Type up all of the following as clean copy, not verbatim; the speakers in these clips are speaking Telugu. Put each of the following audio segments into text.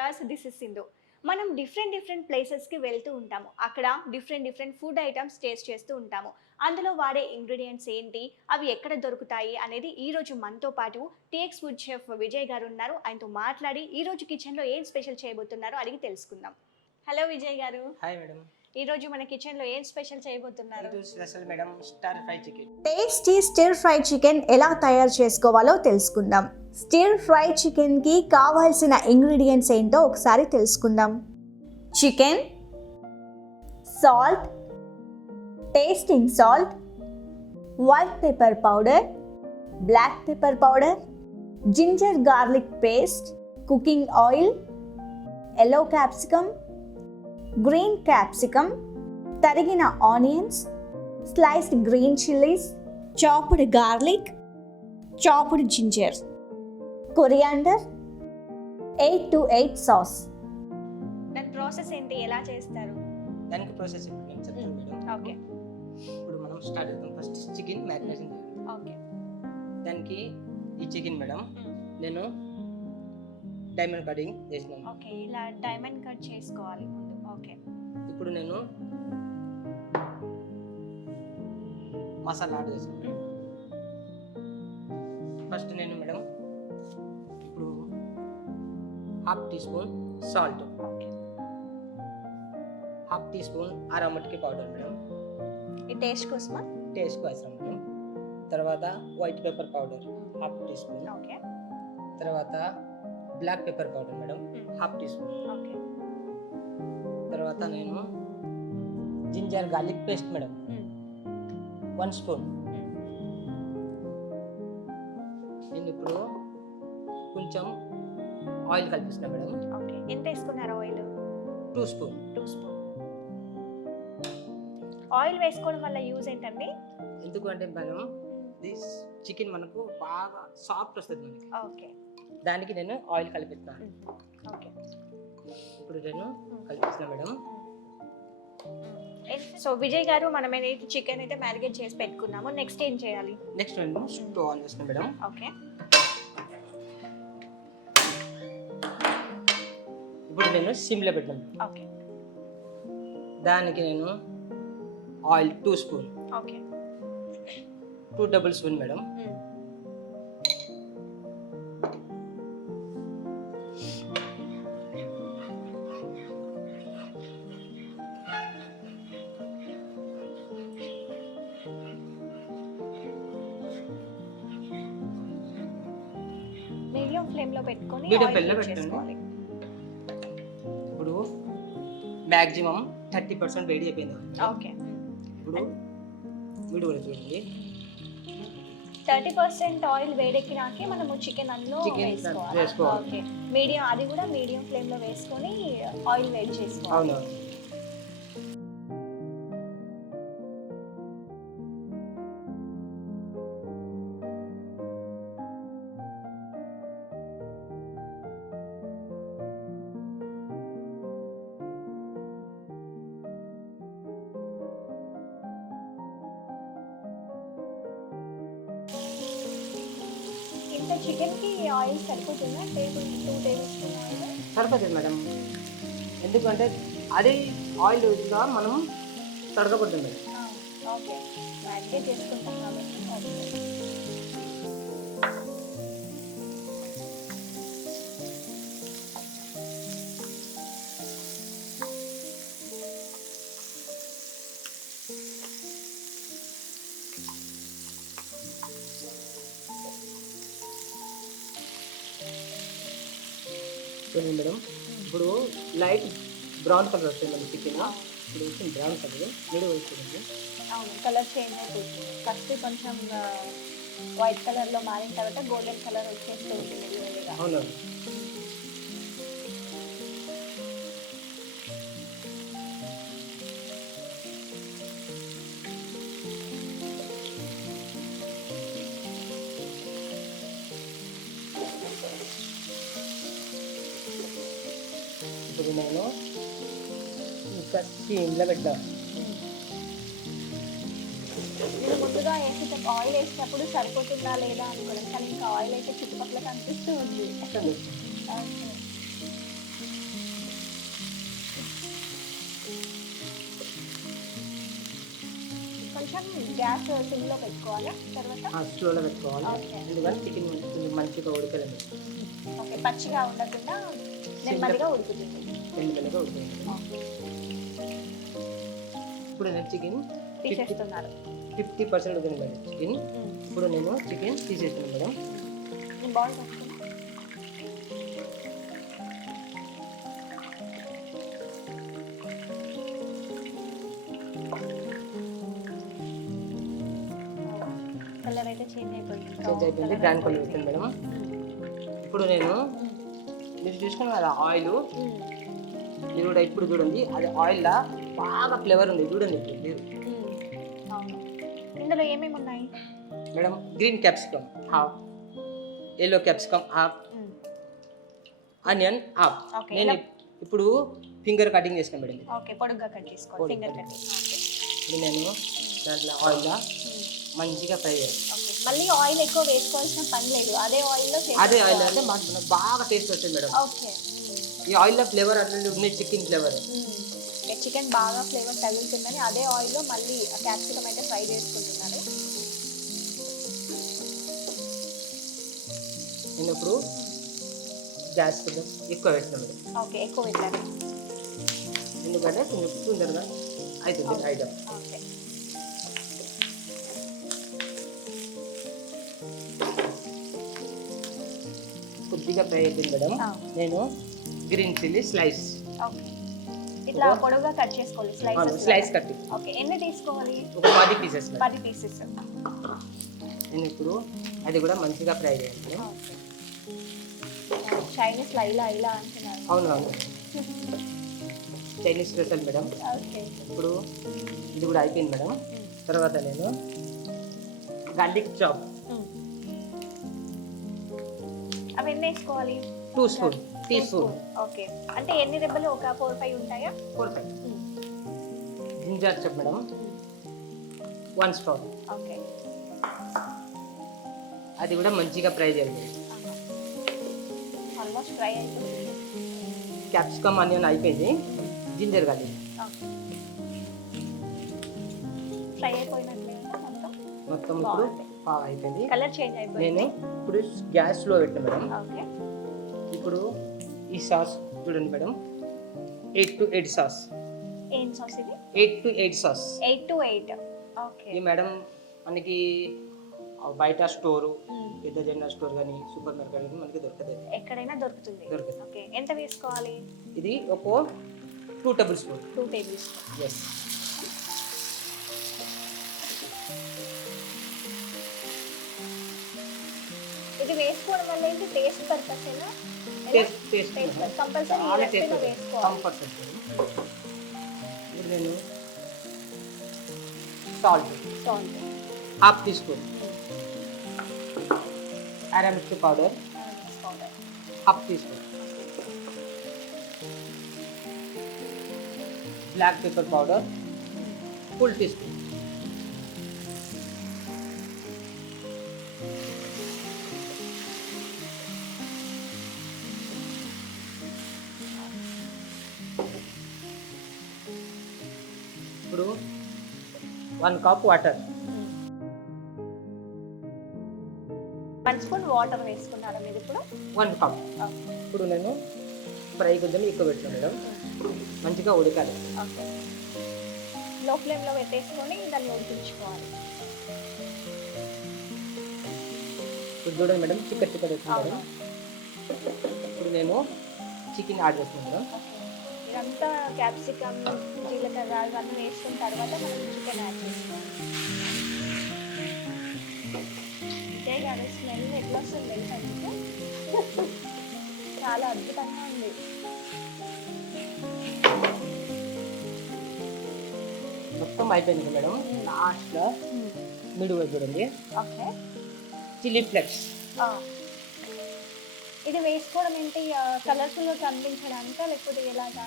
Viewers, this is Sindhu. మనం డిఫరెంట్ ప్లేసెస్కి వెళ్తూ ఉంటాము. అక్కడ డిఫరెంట్ ఫుడ్ ఐటమ్స్ టేస్ట్ చేస్తూ ఉంటాము. అందులో వాడే ఇంగ్రీడియంట్స్ ఏంటి, అవి ఎక్కడ దొరుకుతాయి అనేది ఈరోజు మనతో పాటు టీఎక్స్ ఫుడ్ షెఫ్ విజయ్ గారు ఉన్నారు. ఆయనతో మాట్లాడి ఈరోజు కిచెన్లో ఏం స్పెషల్ చేయబోతున్నారో అడిగి తెలుసుకుందాం. హలో విజయ్ గారు. Hi madam. ఈ రోజు మన కిచెన్ లో ఏం స్పెషల్ చేయబోతున్నారు? ఇది special madam, stir fry chicken. Tasty stir fry chicken ఎలా తయారు చేసుకోవాలో తెలుసుకుందాం. స్టిర్ ఫ్రై చికెన్ కి కావాల్సిన ఇంగ్రీడియంట్స్ ఏంటో ఒకసారి తెలుసుకుందాం. Chicken, salt, tasting salt, white pepper powder, black pepper powder, ginger garlic paste, cooking oil, yellow capsicum, green capsicum, తరిగిన onions, sliced green chillies, chopped garlic, chopped ginger, coriander, 8 to 8 sauce. దాని ప్రాసెస్ ఏంటి, ఎలా చేస్తారు? దానికి ప్రాసెస్ నేను చెప్తాను మేడం. ఓకే, ఇప్పుడు మనం స్టార్ట్ చేద్దాం. ఫస్ట్ చికెన్ మ్యారినేషన్ చేయాలి. ఓకే. దానికి ఈ చికెన్ మేడం నేను డైమండ్ కటింగ్ చేసినాను. ఓకే, ఇలా డైమండ్ కట్ చేసుకోవాలి ముందు. ఓకే. ఇప్పుడు నేను మసాలా యాడ్ చేస్తాను. ఫస్ట్ నేను మేడం ఇప్పుడు half teaspoon salt, half teaspoon అరమటికి పౌడర్ మేడం, ఈ టేస్ట్ కోసమా? టేస్ట్ కోసం మేడం. తర్వాత white pepper powder half teaspoon. Okay. తర్వాత black pepper powder madam half teaspoon. Okay. తర్వాత నేను ginger garlic paste madam 1 spoon. నేను ఇప్పుడు కొంచెం ఆయిల్ కలిపిస్తున్నా మేడం. ఓకే, ఎంత వేసుకున్నారు ఆయిల్? 2 స్పూన్. 2 స్పూన్. ఆయిల్ వేసుకోవడం వల్ల యూజ్ ఏంటండి? ఎందుకంటే మనం చికెన్ మనకు బాగా సాఫ్ట్ వస్తుంది మనకి. ఓకే. దానికి నేను ఆయిల్ కలిపిస్తున్నాను. ఓకే. ఇప్పుడు నేను కలిపిస్తున్నా మేడం. సో విజయ్ గారు, మనం ఏదైతే చికెన్ అయితే మ్యారినేట్ చేసి పెట్టుకున్నామో నెక్స్ట్ ఏం చేయాలి? నెక్స్ట్ నేను స్టవ్ ఆన్ చేస్తున్నా మేడం. ఓకే. ఇప్పుడు నేను సిమ్లో పెట్టాను. ఓకే. దానికి నేను oil 2 spoon. Okay. 2 table spoon madam. Medium flame లో పెట్టుకొని చేసుకోవాలి. ఇప్పుడు మాక్సిమం 30% వేడి అయిపోయింది. ఓకే. ఇప్పుడు వీడియో చూడండి. 30% ఆయిల్ వేడెక్కినాకే మనము చికెన్ అందులో వేసుకోవాలి. ఓకే. మీడియం, అది కూడా మీడియం ఫ్లేమ్ లో వేసుకొని ఆయిల్ వేడి చేసుకోవాలి. అవును. ఇంత చికెన్ కి ఆయిల్ సరిపోతుందా? 2 టేబుల్ స్పూన్ ఆయిల్ సరిపోతుంది మేడం. ఎందుకంటే అది ఆయిల్ గా మనం తడకబడుతుంది మేడం. ఓకే. మ్యారినేట్ చేసుకుంటాం కాబట్టి చూడండి మేడం. ఇప్పుడు లైట్ బ్రౌన్ కలర్ వస్తుంది మన చికెన్. ఇప్పుడు వచ్చింది బ్రౌన్ కలర్. మీరు చూడండి. అవును, కలర్ చేంజ్ అయిపోతుంది. ఫస్ట్ కొంచెం వైట్ కలర్లో మారిన తర్వాత గోల్డెన్ కలర్ వచ్చేస్తూ ఉంటుంది. అవును. ఇప్పుడు నేను ఇంకా స్టీమ్లో పెట్టాను. నేను ముందుగా ఆయిల్ వేసినప్పుడు సరిపోతుందా లేదా అనుకోవడం, కానీ ఇంకా ఆయిల్ అయితే చుట్టుపక్కల కనిపిస్తూ ఉంది. కొంచెం గ్యాస్ సిమ్లో పెట్టుకోవాలా తర్వాత స్లోలో పెట్టుకోవాలి. ఓకే. ఎందుకంటే చికెన్ కొంచెం మంచిగా ఉడకదండి. ఓకే, పచ్చిగా ఉండకుండా నెమ్మదిగా ఉడుకుతుంది. మెల్లగా ఉడుకుతుంది. ఓకే, ఇప్పుడు నేను చికెన్ తీసేస్తున్నారు. 50% ఉడికింది మేడం చికెన్. ఇప్పుడు నేను చికెన్ తీసేస్తున్నాను మేడం. బాల్ పట్టుకున్నా. కలర్ అయితే చేంజ్ అయిపోయింది. చేంజ్ అయిపోయింది, బ్రౌన్ కలర్ వస్తుంది మేడం. ఇప్పుడు నేను మీరు చూసుకున్న కదా ఆయిల్, మీరు కూడా ఇప్పుడు చూడండి అది ఆయిల్లో బాగా ఫ్లేవర్ ఉంది చూడండి. ఇప్పుడు మీరు అవును. ఇందులో ఏమేమి ఉన్నాయి madam? Green capsicum half, yellow capsicum half, onion half. Okay, నేను ఇప్పుడు ఫింగర్ కటింగ్ చేస్తాను మేడం. ఓకే, పొడుగ్గా కట్ చేసుకోవాలి, ఫింగర్ కటింగ్. ఓకే, ఇప్పుడు నేను దాంట్లో ఆయిల్లో మంచిగా ఫ్రై చేయాలి. ఓకే, మళ్ళీ ఆయిల్ ఎక్కువ వేసుకోవాల్సిన పని లేదు, అదే ఆయిల్లో అదే ఆయిల్ అంటే మనకు బాగా టేస్ట్ వస్తుంది మేడం. ఓకే, ఈ ఆయిల్లో ఫ్లేవర్ అట్లా ఉన్నాయి, చికెన్ ఫ్లేవర్. చికెన్ బాగా ఫ్లేవర్ తగులుతుందని అదే ఆయిల్లో మళ్ళీ క్యాప్సికమ్ అయితే ఫ్రై చేసుకుంటున్నారు. నేను ఇప్పుడు గ్యాస్ కొంచెం ఎక్కువ పెట్టినా మేడం. ఓకే, ఎక్కువ పెట్టారు ఎందుకంటే కొంచెం తొందరగా అవుతుంది ఐటమ్. ఓకే, కొద్దిగా ఫ్రై అయిపోయింది మేడం. నేను గ్రీన్ చిల్లీ స్లైస్, ఓకే, ఇట్లా పొడవుగా కట్ చేసుకోవాలి, స్లైస్ కట్టి. ఓకే, ఎన్ని తీసుకోవాలి? ఒక 10 పీసెస్. 10 పీసెస్. నేను ఇప్పుడు అది కూడా మంచిగా ఫ్రై చేయాలి మేడం. ఓకే, చైనీస్ ఇలా ఇలా అంటున్నారు. అవును అవును, చైనీస్ స్పెషల్ మేడం. ఓకే, ఇప్పుడు ఇది కూడా అయిపోయింది మేడం. తర్వాత నేను గార్లిక్ చాప్ అవి ఎన్ని వేసుకోవాలి? 2 స్పూన్, టీ స్పూన్. ఓకే, అంటే ఎన్ని రెబ్బలు? ఒక 4-5 ఉంటాయా? 4-5. Ginger chop madam 1 spoon. Okay, అది కూడా మంచిగా ఫ్రై చేయాలి. ఆల్మోస్ట్ ఫ్రై అయిపోయింది. క్యాప్సికమ్ ఆనియన్ అయిపోయింది, జింజర్ గార్లిక్ ఫ్రై అయిపోయినట్లే మొత్తం ఇప్పుడు బాగా అయిపోయింది. కలర్ చేంజ్ అయిపోయింది. నేను ఇప్పుడు గ్యాస్ స్లో పెట్టిన మేడం. ఓకే, ఇప్పుడు ఈ సాస్ చూడండి మేడం, 8 to 8 సాస్. ఏం సాస్ ఇది? 8 to 8 సాస్. 8 to 8. ఓకే, ఇది మేడం మనకి బయట స్టోరు, పెద్ద జనరల్ స్టోర్ కానీ సూపర్ మార్కెట్ కానీ మనకి దొరుకుతుంది, ఎక్కడైనా దొరుకుతుంది. ఓకే, ఎంత వేసుకోవాలి? ఇది ఒక 2 tablespoon. 2 tablespoon. Yes. ఇది వేసుకోవడం వల్ల ఏంటి? టేస్ట్ పర్పస్ ఏనా? టేస్ట్ కంపల్సరీ చాలా టేస్ట్ వేసుకోవాలి. కంపల్సరీ. ఇప్పుడు నేను సాల్ట్ హాఫ్ టీ స్పూన్, అల్లం మిర్చి powder half teaspoon, black pepper powder full teaspoon. ఇప్పుడు 1 కప్ వాటర్. 1 స్పూన్ వాటర్ వేసుకున్నారా మీరు ఇప్పుడు? 1 కప్. ఇప్పుడు నేను ఫ్రై కొంచెం ఎక్కువ పెట్టాను మేడం, మంచిగా ఉడకాలి. ఓకే, లో ఫ్లేమ్లో పెట్టేసుకొని దాన్ని ఉడికించుకోవాలి. ఇప్పుడు చూడండి మేడం, చికెన్ వేస్తుంది మేడం. ఇప్పుడు నేను చికెన్ యాడ్ చేస్తున్నాను మేడం. ఇదంతా క్యాప్సికమ్, జీలకర్ర ఇవన్నీ వేసుకున్న తర్వాత మనం చికెన్ యాడ్ చేసుకోవాలి. ఇదే కాదు, స్మెల్ ఎట్లా వస్తుంది తెలుసా మీకు? చాలా అద్భుతంగా ఉంది. మొత్తం అయిపోయింది మేడం. లాస్ట్లో మిడిల్ చూడండి, ఓకే, చిల్లీ ఫ్లేక్స్. ఇది వేసుకోవడం ఏంటి? కలర్ఫుల్గా కనిపించడానికా లేకపోతే ఎలాగా?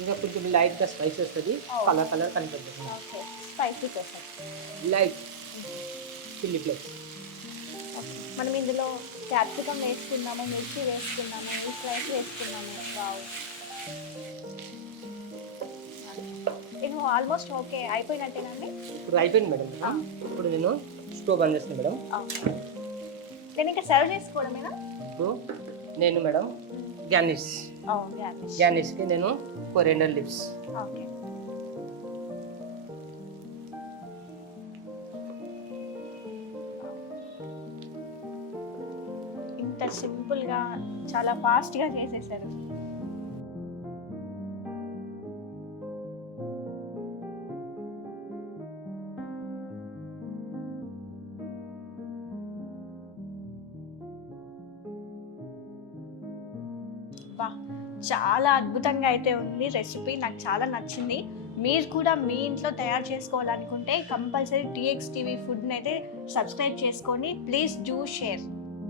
ఇంకా కొంచెం లైట్గా స్పైస్ వస్తుంది, కలర్ కలర్ కనిపిస్తుంది. ఓకే, స్పైసీ కోసం లైట్ చిల్లీ ఫ్లేక్స్. మనం ఇందులో క్యాప్సికమ్ వేసుకున్నాము, మిర్చి వేసుకున్నాము, ఈ స్లైస్ వేసుకున్నాము. వావ్, నేను ఆల్మోస్ట్ ఓకే అయిపోయినట్టేనండి. ఇప్పుడు అయిపోయింది మేడం. ఇప్పుడు నేను స్టవ్ బంద్ చేస్తాను మేడం. నేను ఇంకా సర్వ్ చేసుకోవడమేనా? ఇప్పుడు నేను మేడం గ్యానిష్ గ్యానిష్కి నేను కొరియండర్ లీవ్స్. ఓకే. ఇంత సింపుల్గా చాలా ఫాస్ట్గా చేసేసారు. వా, చాలా అద్భుతంగా అయితే ఉంది రెసిపీ. నాకు చాలా నచ్చింది. మీరు కూడా మీ ఇంట్లో తయారు చేసుకోవాలనుకుంటే కంపల్సరీ TX టీవీ ఫుడ్ని అయితే సబ్స్క్రైబ్ చేసుకోండి. Please do share.